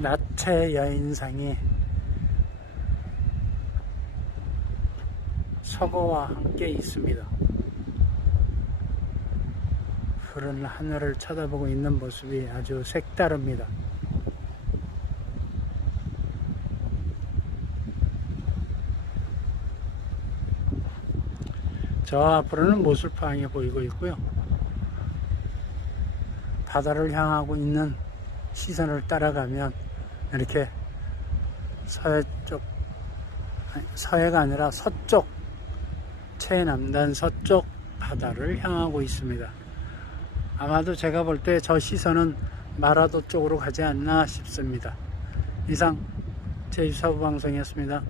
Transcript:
나체 여인상이 서거와 함께 있습니다. 푸른 하늘을 쳐다보고 있는 모습이 아주 색다릅니다. 저 앞으로는 모슬파항이 보이고 있고요. 바다를 향하고 있는 시선을 따라가면 이렇게 서해 쪽, 아니, 서해가 아니라 서쪽, 최남단 서쪽 바다를 향하고 있습니다. 아마도 제가 볼 때 저 시선은 마라도 쪽으로 가지 않나 싶습니다. 이상 제주서부 방송이었습니다.